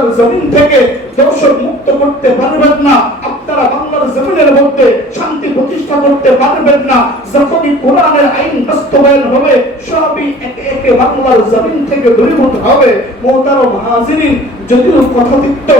বাংলার জমিন থেকে দর্শক মুক্ত করতে পারবেন না, আপনারা বাংলার জমিনের মধ্যে শান্তি প্রতিষ্ঠা করতে পারবেন না। যখনই কোরআনের আইন বাস্তবায়ন হবে, সবই একে একে বাংলার জমিন থেকে দূরীভূত হবে। মুহতারাম হাজিরিন, যদিও কথাতিক্ত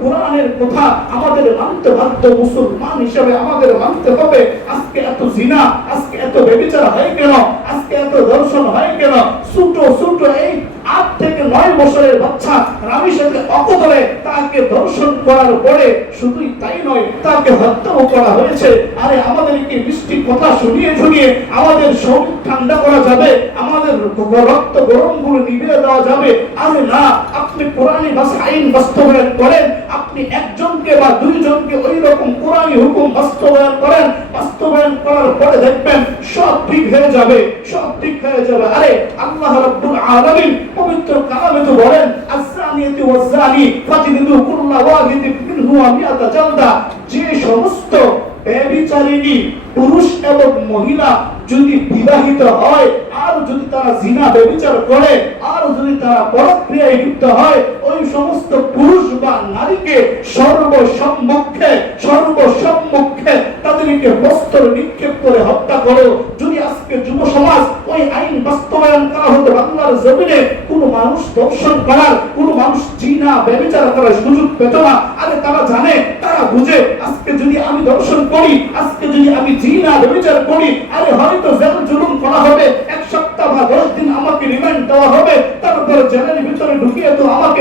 কোরআনের কথা আমাদের মানতে বাধ্য, মুসলমান হিসেবে আমাদের মানতে হবে। আজকে এত জিনা, আজকে এত ব্যভিচার হয় কেন, আজকে এত দর্শন হয় কেন? ছোট এই 8 থেকে 9 বছরের বাচ্চা রামের সাথে অকদরে তাকে দর্শন করার পরে শুধুই তাই নয়, তাকে হত্যাও করা হয়েছে। আরে আমাদেরকে মিষ্টি কথা শুনিয়ে আমাদের শরীর ঠান্ডা করা যাবে, আমাদের রক্ত গরমগুলো নিভিয়ে দেওয়া যাবে? আরে না, আপনি কোরআনি আইন বাস্তবায়ন করেন, আপনি একজনকে বা দুইজনকে ওই রকম কোরআনি হুকুম বাস্তবায়ন করার পরে দেখবেন সব ঠিক হয়ে যাবে। আরে আল্লাহ রাব্বুল আলামিন পবিত্র কালামে তো বলেন, আস-সানিয়াতু ওয়াজ-জানি ফাজলিদু কুল্লা ওয়াহিদিন মিনহুমা মিআতা জালদা। যে সমস্ত ব্যভিচারিণী পুরুষ এবং মহিলা যদি বিবাহিত হয়, আর যদি তারা জিনা ব্যভিচার করে, আর যদি তারা পরক্রিয়ায় লিপ্ত হয়, ওই সমস্ত পুরুষ বা নারীকে সর্বসম্মুখে তাদেরকে বস্ত্র নিক্ষেপ করে হত্যা করো। যদি আজকে যুব সমাজ ওই আইন বাস্তবায়ন করা হতো, বাংলার জমিনে কোনো মানুষ দর্শন করার, কোনো মানুষ জিনা ব্যভিচার করার সুযোগ পেত না। আরে তারা জানে, তারা বুঝে, আজকে যদি আমি দর্শন করি, আজকে যদি আমি জিনা ব্যভিচার করি, আরে হয়তো জেল জুলুম করা হবে, 1 সপ্তাহ বা 10 দিন আমাকে রিমান্ড দেওয়া হবে, তারপর জেলের ভিতরে ঢুকিয়ে তো আমাকে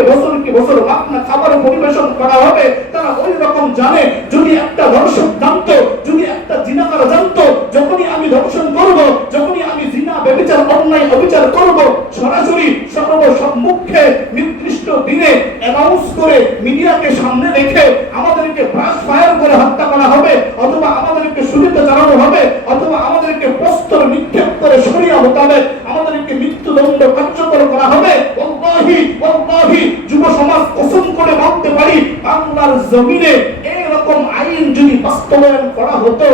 বছর মাখনা খাবার পরিবেশন করা হবে। তারা ওই রকম জানে। যদি একটা দর্শক জানতো, যদি একটা জিনাকার জানতো, যখনই আমি দর্শন করব, যখনই আমি জিনা ব্যভিচার অন্যায় অবিচার করব, সরাসরি সর্বসম্মুখে নির্দিষ্ট দিনে অ্যানাউন্স করে মিডিয়াকে সামনে রেখে আমাদেরকে ব্রাশ ফায়ার করে হত্যা করা হবে, অথবা আমাদেরকে শুলিতে চালানো হবে, অথবা আমাদেরকে বস্ত্র নিক্ষেপ করে শরিয়া মোতাবেক আমাদেরকে মৃত্যুদণ্ড কার্যকর করা হবে। ওয়াল্লাহি যুব সমাজ কসম করে বলতে পারি, বাংলার জমিনে এরকম আইন যদি বাস্তবায়ন করা হতো,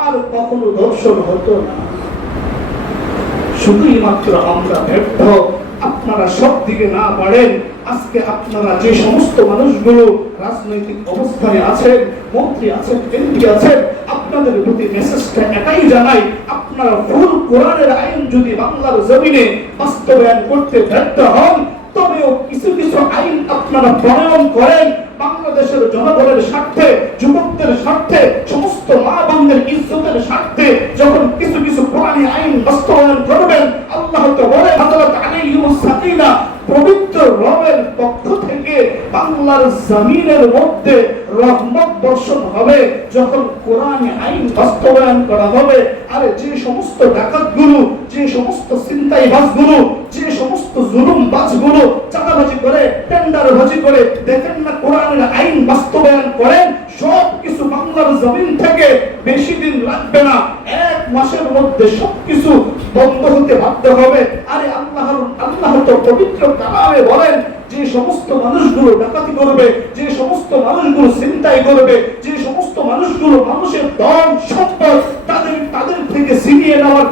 আর কখনো দর্শন হতো না। শুধুই মাত্র আমরা ব্যর্থ। আপনারা সব দিকে না পারেন। আজকে আপনারা যে সমস্ত মানুষগুলো রাজনৈতিক অবস্থানে আছেন, মন্ত্রী আছেন, এমপি আছেন, আপনাদের প্রতি মেসেজটা এটাই জানাই, আপনারা ফুল কোরআনের আইন যদি বাংলার জমিনে বাস্তবায়ন করতে ব্যর্থ হন, তবেও কিছু আইন আপনারা প্রণয়ন করেন বাংলাদেশের জনগণের স্বার্থে, যুবকদের স্বার্থে, সমস্ত মা বোনদের ইজ্জতের স্বার্থে। যখন কিছু কোরআনী আইন বাস্তবায়ন করবেন, আল্লাহ তো বলেন, হযরত আলাইহিমুস সাকিনা, পবিত্র রবের পক্ষ থেকে বাংলার জমিনের মধ্যে রহমত বর্ষণ হবে যখন কোরআনী আইন বাস্তবায়ন করা হবে। আরে যে সমস্ত ডাকাতগুলো, যে সমস্ত ছিনতাইবাজগুলো, যে সমস্ত জুলুমবাজগুলো চাঁদাবাজি করে, টেন্ডারবাজি করে, দেখেন না কোরআনের আইন বাস্তবায়ন করেন, সব কিছু বাংলার জমিন থেকে বেশি দিন লাগবে না, 1 মাসের মধ্যে সবকিছু বন্ধ হতে বাধ্য হবে। আরে আল্লাহ তো পবিত্র কালামে বলেন, যে সমস্ত মানুষগুলো ডাকাতি করবে, যে সমস্ত মানুষগুলো ছিনতাই করবে, যে সমস্ত মানুষগুলো মানুষের ধন সম্পদ তাদের থেকে ছিনিয়ে নেওয়ার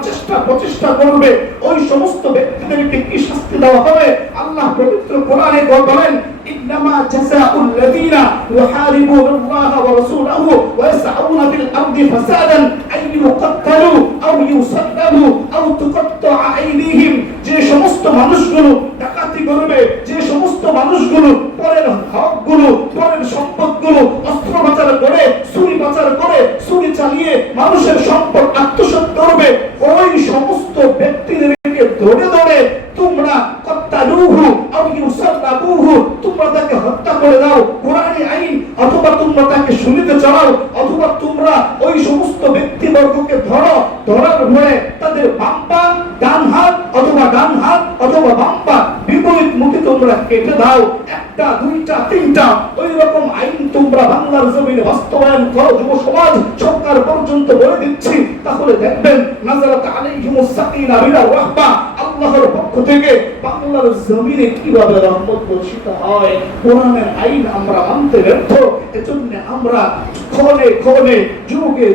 প্রচেষ্টা করবে, ওই সমস্ত ব্যক্তিদেরকে কি শাস্তি দেওয়া হবে? আল্লাহ পবিত্র কোরআনে বলেন, ইন্নামা জাযাউল লাযীনা ইউহারিবুনা আল্লাহ ওয়া রাসূলাহু ওয়া ইয়াসআউনা ফিল আরদি ফাসাদান আন ইউকাত্তালু আও ইউসাল্লাবু আও তুকাত্তাআ আইদিহিম। যে সমস্ত মানুষগুলো ডাকাতি করবে, যে সমস্ত মানুষগুলো পরের হকগুলো, পরের সম্পদগুলো অস্ত্র পাচার করে, ছুরি চালিয়ে মানুষের সম্পদ আত্মসাৎ করবে, ওই সমস্ত ব্যক্তিদেরকে ধরে তোমরা কত্তালুহু আও ইউসাল্লাবুহু, তোমরা তাকে হত্যা করে দাও কোরআনী আইন, অথবা তোমরা তাকে শুলিতে চড়াও, অথবা তোমরা ওই সমস্ত ব্যক্তিবর্গকে ধরার পরে তাদের বাম পা, ডান হাত অথবা বাম পা বিপরীত মুখে তোমরা কেটে দাও। 1টা 2টা 3টা ওই রকম আইন তোমরা বাংলার জমিনে বাস্তবায়ন করো। যুব সমাজ, সরকার পর্যন্ত বলে দিচ্ছি, তাহলে দেখবেন নাযারাত আলাইহিমুস সাকিনা মিনার রাহমা, আল্লাহর পক্ষ থেকে বাংলার জমিনে কিভাবে রহমত বর্ষিত হয়। কোরআনের আইন আমরা মানতে ব্যর্থ, এজন্য আমরা ক্ষণে যুগে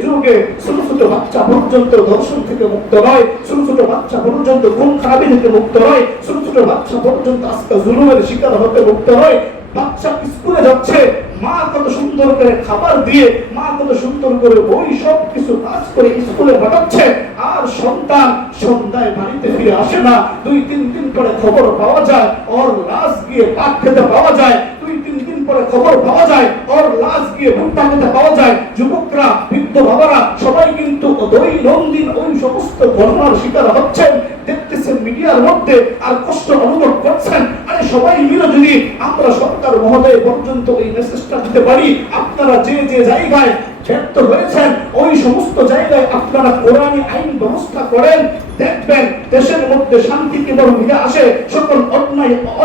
ছোট বাচ্চা পর্যন্ত দর্শন থেকে মুক্ত নয়, ছোট বাচ্চা পর্যন্ত খুন খারাপি থেকে মুক্ত নয়, ছোট বাচ্চা পর্যন্ত আজকে জুলুম জুলুমের শিকার হতে হয়। বাচ্চা স্কুলে যাচ্ছে, মা কত সুন্দর করে খাবার দিয়ে, মা কত সুন্দর করে বই সব কিছু কাজ করে স্কুলে পাঠাচ্ছে, আর সন্তান সন্ধ্যায় বাড়িতে ফিরে আসে না। 2-3 দিন পরে খবর পাওয়া যায় ওর লাশ গিয়ে পাক খেতে পাওয়া যায়, 2-3 দিন পরে খবর পাওয়া যায় ওর লাশ গিয়ে ভুট্টা খেতে পাওয়া যায়। যুবকরা, বৃদ্ধ বাবারা সবাই কিন্তু দৈনন্দিন ওই সমস্ত ঘটনার শিকার হচ্ছেন, দেখতেছেন মিডিয়ার মধ্যে, আর কষ্ট অনুভব করছেন। আরে সবাই মিলে যদি আমরা সরকার মহোদয় পর্যন্ত এই মেসেজটা দিতে পারি, আপনারা যে যে জায়গায় ব্যর্থ হয়েছেন ওই সমস্ত জায়গায় আপনারা কোরআনী আইন ব্যবস্থা করেন, দেখবেন দেশের মধ্যে শান্তি কিভাবে ফিরে আসে, সকল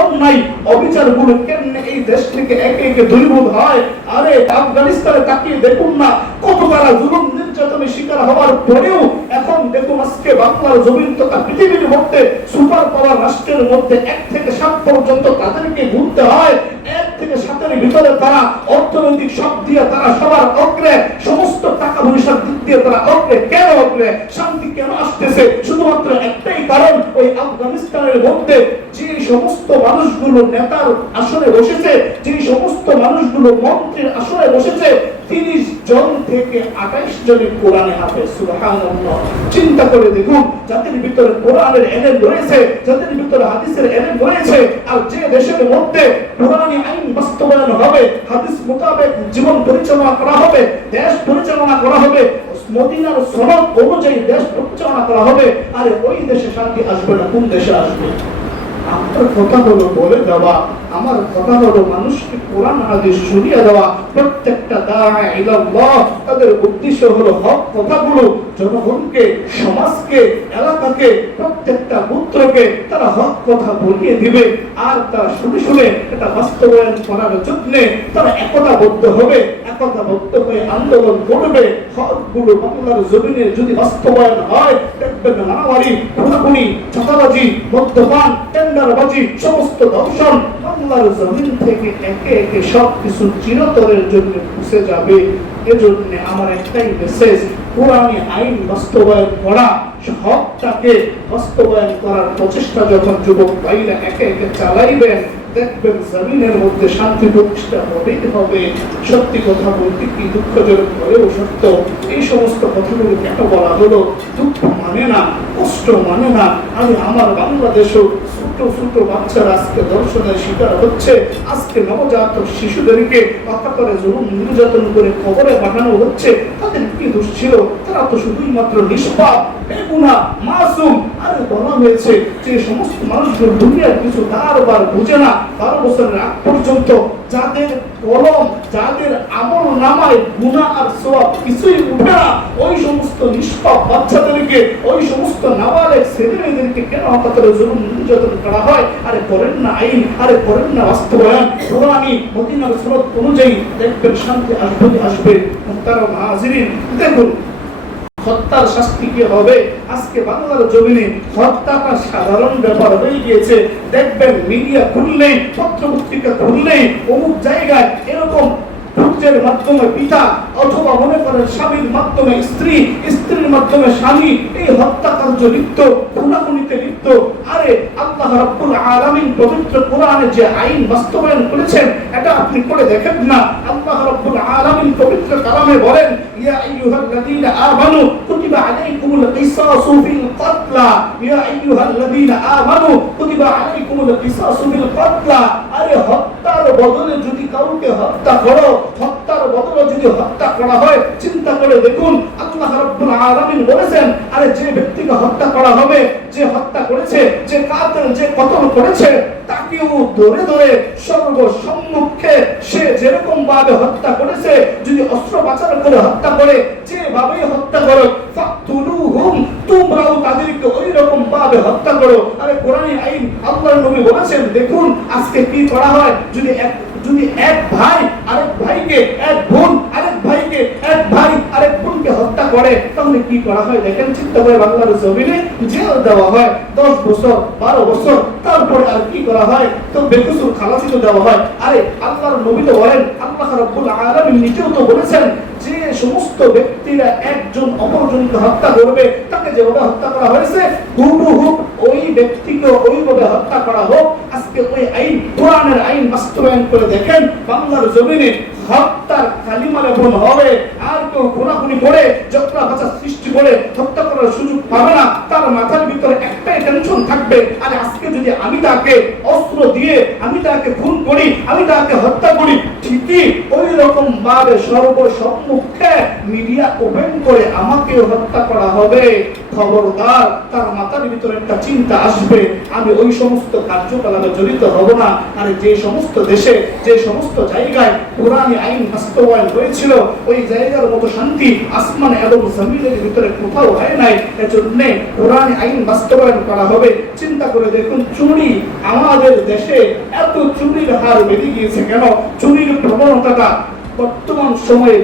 অন্যায় অবিচারগুলো কেমনে এই দেশ থেকে একে একে দূরীভূত হয়। আরে আফগানিস্তানে তাকিয়ে দেখুন না, কত তারা জুলুম নির্যাতনের শিকার হওয়ার পরেও এখন দেখুন আজকে বাংলার জমিন তথা পৃথিবীর মধ্যে সুপার পাওয়ার রাষ্ট্রের মধ্যে 1 থেকে 7 পর্যন্ত তাদেরকে ঘুরতে হয়। 1 থেকে 7-এর ভিতরে তারা অর্থনৈতিক সব দিয়ে তারা সবার অগ্রে, সমস্ত টাকা পয়সার দিক দিয়ে তারা অগ্রে। কেন অগ্রে? শান্তি কেন আসতেছে? শুধুমাত্র একটাই কারণ, ওই আফগানিস্তানের মধ্যে যে সমস্ত মানুষগুলো নেতার আসনে বসেছে, যে সমস্ত মানুষগুলো মন্ত্রীর আসনে বসেছে, 30 জন থেকে 28 জনের কোরআনে হাফেজ। সুবহানাল্লাহ। চিন্তা করে দেখুন, যাদের ভিতরে কোরআনের এলেম রয়েছে, যাদের ভিতরে হাদিসের এলেম রয়েছে, আর যে দেশের মধ্যে কোরআনী আইন বাস্তবায়ন হবে, হাদিস মোতাবেক জীবন পরিচালনা করা হবে, দেশ পরিচালনা করা হবে, মদিনার সনদ অনুযায়ী দেশ পরিচালনা করা হবে, আর ওই দেশে শান্তি আসবে না, কোন দেশে আসবে? আমার কথা হলো বলে দেওয়া, আমার কথা হলো মানুষকে কোরআন হাদিস শুনিয়ে দেওয়া। প্রত্যেকটা দাঈ ইলাল্লাহ তাদের উদ্দেশ্য হলো হক কথাগুলো জনগণকে, সমাজকে, এলাকাকে, প্রত্যেকটা পুত্রকে তারা হক কথা বলিয়ে দিবে, আর তারা শুনে শুনে এটা বাস্তবায়ন করার জন্য তারা একতাবদ্ধ হবে, একতাবদ্ধ হয়ে আন্দোলন করবে। হকগুলো বাংলার জমিনে যদি বাস্তবায়ন হয়, দেখবেন মারামারি, খুনাখুনি, চাঁদাবাজি, মদ্যপান, টেন্ডারবাজি, সমস্ত দর্শন বাংলার জমিন থেকে একে একে সবকিছু চিরতরের জন্য মুছে যাবে। এজন্য আমার একটাই মেসেজ, কোরআনী আইন বাস্তবায়ন করা, হকটাকে বাস্তবায়ন করার প্রচেষ্টা যখন যুবক ভাইরা একে একে চালাইবেন, দেখবেন জমিনের মধ্যে শান্তি প্রতিষ্ঠা হবে। সত্যি কথা বলতে কি দুঃখজনক হলেও সত্য, এই সমস্ত কথাগুলো কেন বলা হলো? দুঃখ মানে না, কষ্ট মানে না। আমি আমার বাংলাদেশও ছোট ছোট বাচ্চারা আজকে দর্শনের শিকার হচ্ছে, আজকে নবজাতক শিশুদেরকে অকাতরে জুলুম নির্যাতন করে কবরে পাঠানো হচ্ছে। তাদের কি দোষ ছিল? তারা তো শুধুই মাত্র নিষ্পাপ, বেগুনাহ, মাসুম। আর বলা হয়েছে যে সমস্ত মানুষগুলো দুনিয়ার কিছু বারবার বুঝে না, 12 বছরের আগ পর্যন্ত যাদের কলম, যাদের আমল নামায় গুনাহ আর সওয়াব কিছুই উঠে না, ওই সমস্ত নিষ্পাপ বাচ্চাদেরকে, ওই সমস্ত নাবালেগ ছেলেমেয়েদেরকে কেন অকাতরে জুলুম নির্যাতন করা হয়? আরে করেন না আইন, আরে করেন না বাস্তবায়ন। কোরআনী মদিনার সুন্নাত অনুযায়ী দেখবেন শান্তি আসবে। মুহতারাম হাজিরিন, দেখুন হত্যার শাস্তি কি হবে? আজকে বাংলার জমিনে হত্যাটা সাধারণ ব্যাপার হয়ে গিয়েছে। দেখবেন মিডিয়া খুললেই, পত্রপত্রিকা খুললেই অমুক জায়গায় এরকম পুত্রের মাধ্যমে পিতা, অথবা মনে করেন স্বামীর মাধ্যমে স্ত্রী, স্ত্রীর মাধ্যমে স্বামী এই হত্যাকার্য লিপ্ত, খুনাখুনিতে লিপ্ত। আরে আল্লাহ রাব্বুল আলামিন পবিত্র কোরআনে যে আইন বাস্তবায়ন করেছেন, এটা আপনি করে দেখেন না? আল্লাহ রাব্বুল আলামিন পবিত্র কালামে বলেন, ইয়া আইয়ুহাল্লাযীনা আমানু কুতিবা আলাইকুমুল কিসাসু ফিল কতলা, ইয়া আইয়ুহাল্লাযীনা আমানু কুতিবা আলাইকুমুল কিসাসু ফিল কতলা। আরে হত্যার বদলে যদি কাউকে হত্যা করো, হত্যার বদলে যদি হত্যা করা হয়, চিন্তা করে দেখুন আল্লাহ রাব্বুল আলামিন বলেছেন, আরে যে ব্যক্তিকে হত্যা করা হবে, যে হত্যা করেছে, যে কাতিল, যে কতল করেছে, তাকেও ধরে ধরে সর্বসম্মুখে সে যেরকম ভাবে হত্যা করেছে, যদি অস্ত্র বাচার করে হত্যা করে, যেভাবে হত্যা করো, ফাকতুলুহুম, তোমরাও তাদেরকে ওই রকম ভাবে হত্যা করো। আরে কোরআনী আইন, আল্লাহর নবী বলেছেন, দেখুন আজকে কি করা হয়, যদি এক ভাই আরেক ভাইকে, এক বোন আরেক ভাইকে, এক ভাই আরেক বোনকে হত্যা করে, তাহলে কি করা হয় দেখেন, চিন্তা করে বাংলার জমিনে জেল দেওয়া হয় 10 বছর, 12 বছর। তারপরে আর কি করা হয়? তো বেকসুর খালাসি তো দেওয়া হয়। আরে আল্লাহর নবী তো বলেন, আল্লাহ রাব্বুল আলামিন নিজেও তো বলেছেন, যে সমস্ত ব্যক্তিরা একজন অপরজনকে হত্যা করবে, তাকে যেভাবে হত্যা করা হয়েছে হুবহু ওই ব্যক্তিকে ওইভাবে হত্যা করা হোক। আজকে ওই আইন, কোরআনের আইন বাস্তবায়ন করে দেখেন, বাংলার জমিনে হত্যার কালিমা লেপন হবে। আর কেউ খুনাখুনি করে জটলা ভাষা সৃষ্টি করে হত্যা করার সুযোগ পাবে না। তার মাথার ভিতরে একটাই টেনশন থাকবে, আরে আজকে যদি আমি তাকে অস্ত্র দিয়ে আমি তাকে খুন করি, আমি তাকে হত্যা করি, ঠিকই ওই রকম ভাবে সর্বসম্মুখে মিডিয়া ওপেন করে আমাকেও হত্যা করা হবে। খবরদার, তার মাথার ভিতরে একটা চিন্তা আসবে, আমি ওই সমস্ত কার্যকলাপে জড়িত হব না। আর যে সমস্ত দেশে, যে সমস্ত জায়গায় কোরআনী আইন বাস্তবায়ন হয়েছিল, ওই জায়গার মতো শান্তি আসমান এবং জমিনের ভিতরে কোথাও হয় নাই। এজন্য কোরআনী আইন বাস্তবায়ন করা হবে। চিন্তা করে দেখুন, চুরি আমাদের দেশে এত চুরির হার বেড়ে গিয়েছে কেন? চুরির প্রবণতাটা বর্তমান সময়ে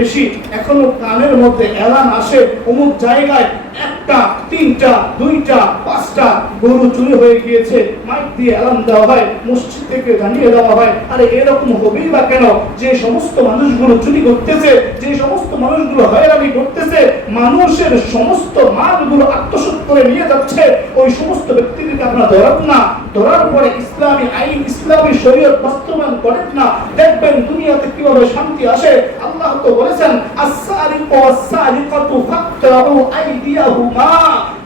বেশি। এখনো কানের মধ্যে এলান আসে, অমুক জায়গায় একটা, তিনটা, দুইটা, পাঁচটা গরু চুরি হয়ে গিয়েছে, মাইক দিয়ে এলান দেওয়া হয়, মসজিদ থেকে জানিয়ে দেওয়া হয়। আরে এরকম হবেই বা কেন? যে সমস্ত মানুষগুলো চুরি করতেছে, যে সমস্ত মানুষগুলো হয়রানি করতেছে, মানুষের সমস্ত মালগুলো আত্মসাৎ করে নিয়ে যাচ্ছে, ওই সমস্ত ব্যক্তিকে আপনারা ধরেন না। ধরার পরে ইসলামী আইন, ইসলামী শরীয়ত বাস্তবায়ন করেন না, দেখবেন দুনিয়াতে কিভাবে শান্তি আসে। আল্লাহ তো বলেছেন, আস-সারিকু ওয়াস-সারিকাতু ফাকতাউ আইদিয়াহুমা,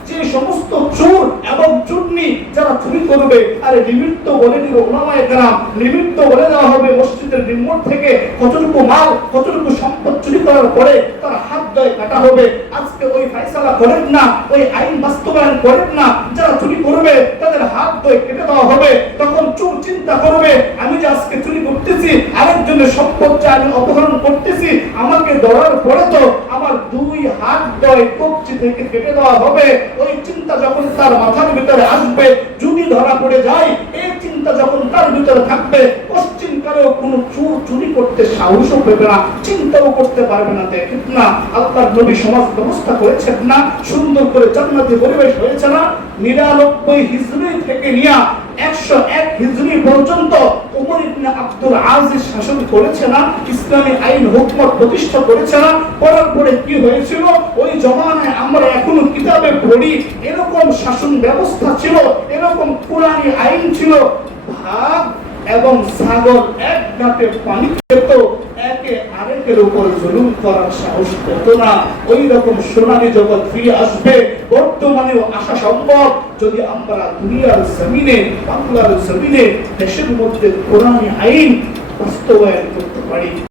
যে সমস্ত চোর এবং চুরনি যারা চুরি করবে, আরে লিমিট তো বলে দিল উলামায়ে কেরাম, লিমিট তো বলে দেওয়া হবে মসজিদের রিমোট থেকে কতটুকু মাল, কতটুকু সম্পদ চুরি করার পরে তার হাত দয় কাটা হবে। আজকে ওই ফয়সালা করেন না, ওই আইন বাস্তবায়ন করেন না, যারা চুরি করবে তাদের হাত দয় কেটে দেওয়া হবে। তখন চোর চিন্তা করবে, আমি যে আজকে চুরি করতেছি, আরেকজনের সম্পদটা আমি অপহরণ করতেছি, আমাকে ধরার পরে তো আমার দুই হাত দয় কবজি থেকে কেটে দেওয়া হবে। ওই চিন্তা যখন তার মাথার ভিতরে আসবে, যদি ধরা পড়ে যায়, এই চিন্তা যখন তার ভিতরে থাকবে, পশ্চিম কালেও কোনো চোর চুরি করতে সাহসও পেবে না, চিন্তাও করতে পারবে না। দেখেন না আল্লাহর নবী সমাজ ব্যবস্থা করেছেন না, সুন্দর করে জান্নাতি পরিবেশ হয়েছে না? 99 হিজরি থেকে নিয়ে 101 হিজরি পর্যন্ত ওমর ইবনে আব্দুল আজিজ শাসন করেছে না? ইসলামী আইন হুকুমত প্রতিষ্ঠা করেছে না? করার পরে কি হয়েছিল? ওই জমানায় আমরা এখনো কিতাবে পড়ি, এরকম শাসন ব্যবস্থা ছিল, এরকম কোরআনী আইন ছিল। ভাগ এবং সাগর এক ঘাটে পানি খেত, একে আরেকের উপর জুলুম করার সাহস পেত না। ওই রকম সোনালী জগৎ ফিরে আসবে, বর্তমানেও আসা সম্ভব যদি আমরা দুনিয়ার জমিনে, বাংলার জমিনে, দেশের মধ্যে কোরআনী আইন বাস্তবায়ন করতে পারি।